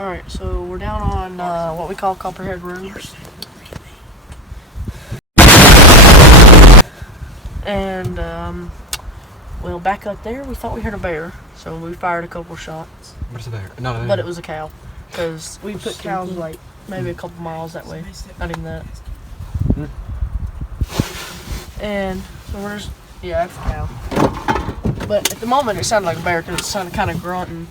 Alright, so we're down on what we call Copperhead Rooms. And, well, back up there, we thought we heard a bear, so we fired a couple shots. Where's the bear? No, but it was a cow, because we put cows like maybe a couple miles that way, not even that. And so we're just, yeah, that's a cow. But at the moment it sounded like a bear because it sounded kind of grunting.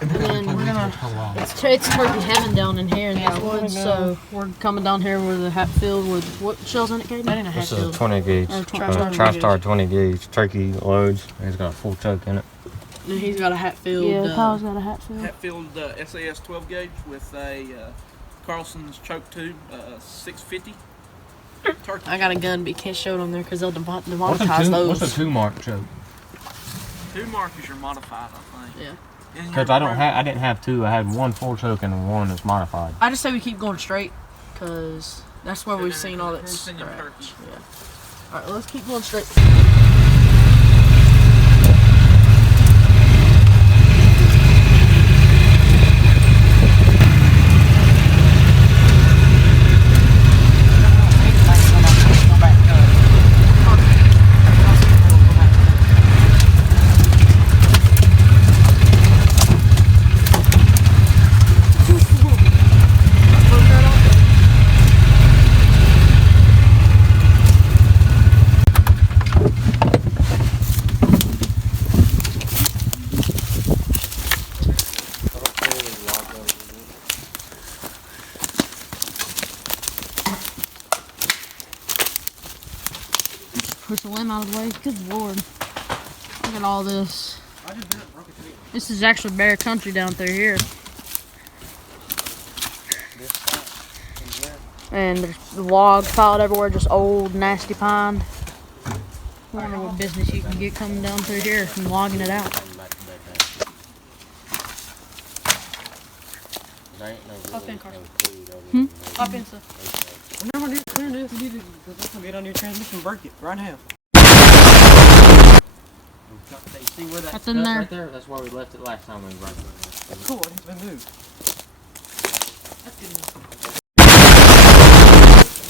And then we're gonna. It's turkey heaven down in here in that woods, so we're coming down here with a Hatfield with what shells in it, Katie? That ain't a This Hatfield. is a 20 gauge, TriStar 20 gauge turkey loads. It's got a full choke in it. And he's got a Hatfield. Yeah, Kyle's got a Hatfield. Hatfield SAS 12 gauge with a Carlson's choke tube 650. Turkey. I got a gun, but you can't show it on there because they'll demonetize those. What's a 2-mark choke? 2 mark is your modified, I think. Yeah. Because I didn't have 2. I had 1 full choke and 1 that's modified. I just say we keep going straight because that's where we've seen all that scratch. Yeah. All right, let's keep going straight. Push the limb out of the way. Good lord. Look at all this. This is actually bear country down through here. And there's logs piled everywhere, just old, nasty pine. I don't know what business you can get coming down through here and logging it out. Hop in, Carson. Hmm? Hop in, sir. No, dude, clear this. You need to get on your transmission, break it right now. See where That's in there. right there? That's where we left it last time we broke it. Cool, it's been moved. That's good enough.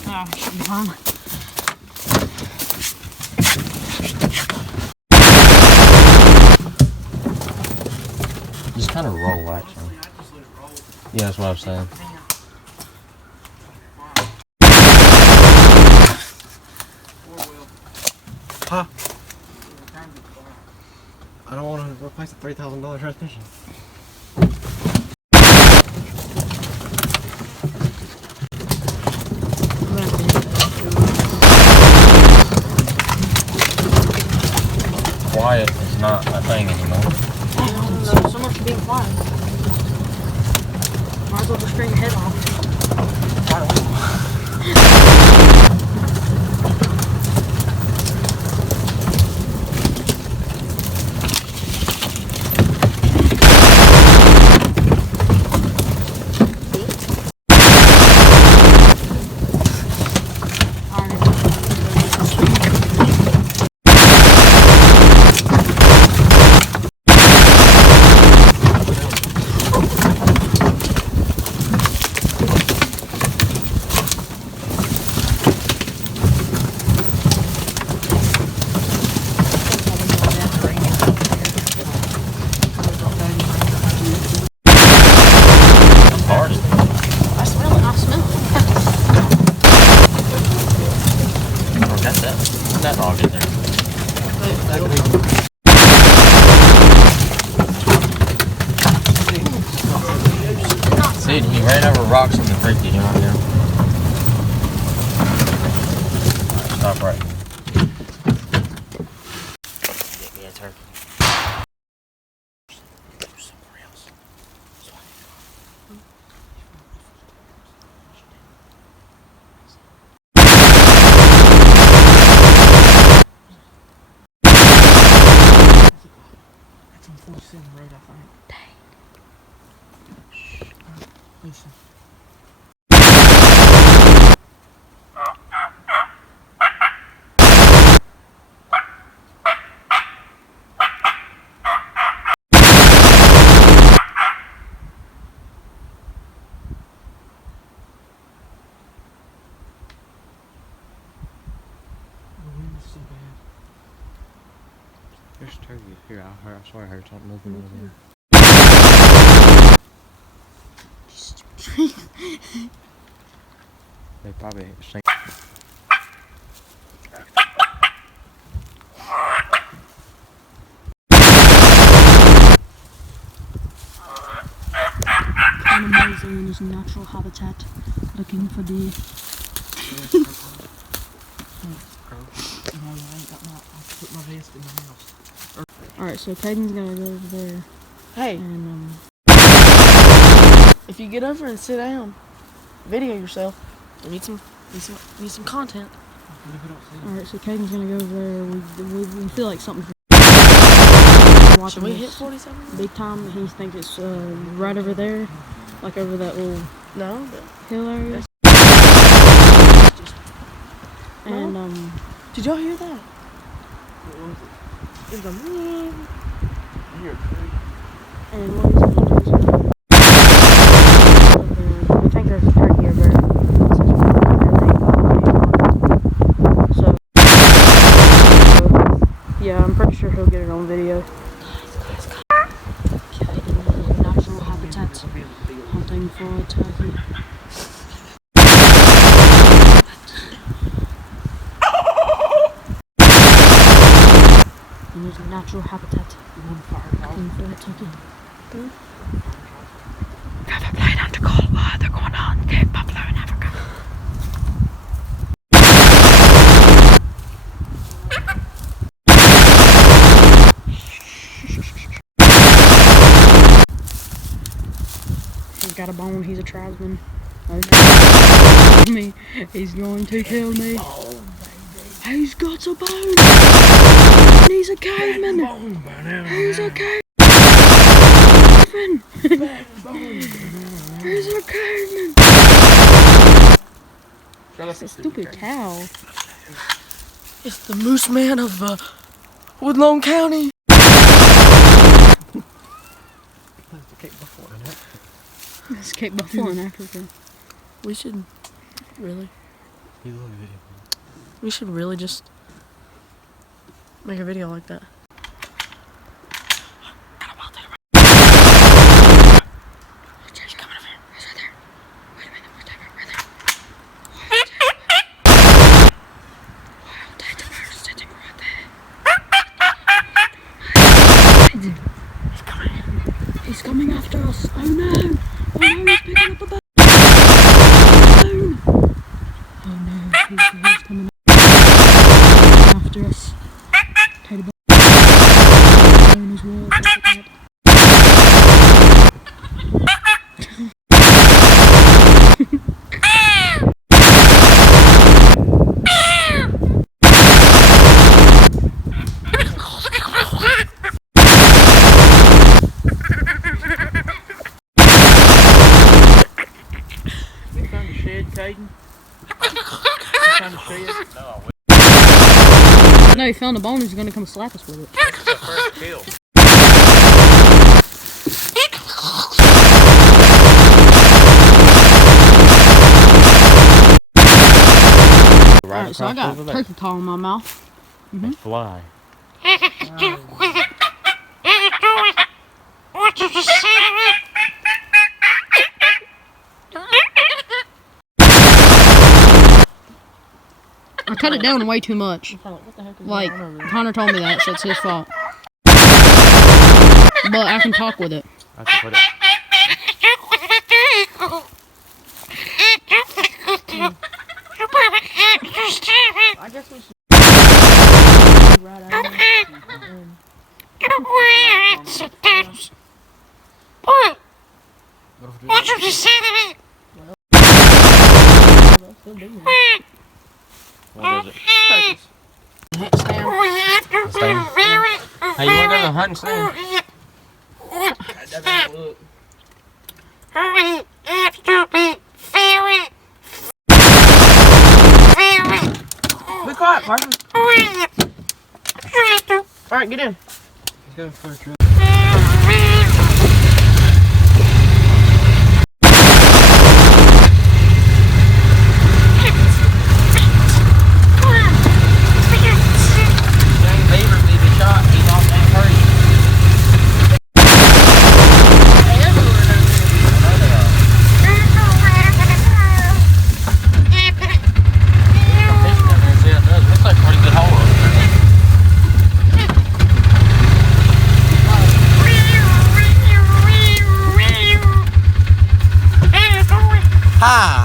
Ah, should be fine. Just kind of roll, actually. Yeah, that's what I was saying. Huh? I don't want to replace a $3,000 transmission. Quiet is not a thing anymore. No, so much for being quiet. Might as well just string your head off. That dog in there. See, he ran over rocks in the creek. Did you not hear him? Stop right here. Get me a turkey. Somewhere else. That's on 47 Road, I think. Dang. Shh. Listen. turkey. Here, I swear I heard something moving over there. They probably think. Animals are in his natural habitat, looking for the. Alright, so Caden's gonna go over there Hey, and if you get over and sit down, video yourself. You need some content. alright, so Caden's gonna go over there. We feel like something's Should watching we this hit 47? big time. He thinks it's right over there, like over that little No, but hill area. And did y'all hear that? It was a meow. and what he's gonna do is we think there's a turkey over there. So yeah, I'm pretty sure he'll get it on video. Caden in his natural habitat, hunting for a turkey. In his natural habitat, hunting for a turkey. Have a plane on to call they're going on Cape Popular in Africa. He's got a bone, he's a tribesman. Me, he's going to kill me. He's got a bone! He's a caveman! He's a caveman! He's a caveman! It's a stupid cow. It's the Moose Man of Woodlawn County. It's Cape Buffalo in Africa. We should really just make a video like that. He's coming over here. He's right there. Wait a minute. Right there. Wild teddy bear sitting right there. He's coming after us. Oh no! Oh no, he's picking up a bone! Oh no, he's coming after us. Teddy bear bone as well. You found a shed, Caden? You found a shed? No, he found a bone. He's gonna come slap us with it. That's the first kill. Alright, so I got a turkey claw in my mouth. Fly. I cut it down way too much. What the heck is Like, going on over there? Connor told me that, so it's his fault. But I can talk with it. I can put it. I guess we should right out What is it? turkeys. Stand. Hey, you wanna go to the hunting stand? Look. Be quiet, Parson. Alright, get in. Let's go for a trip. Young Beaver did a shot. He's off that Ha!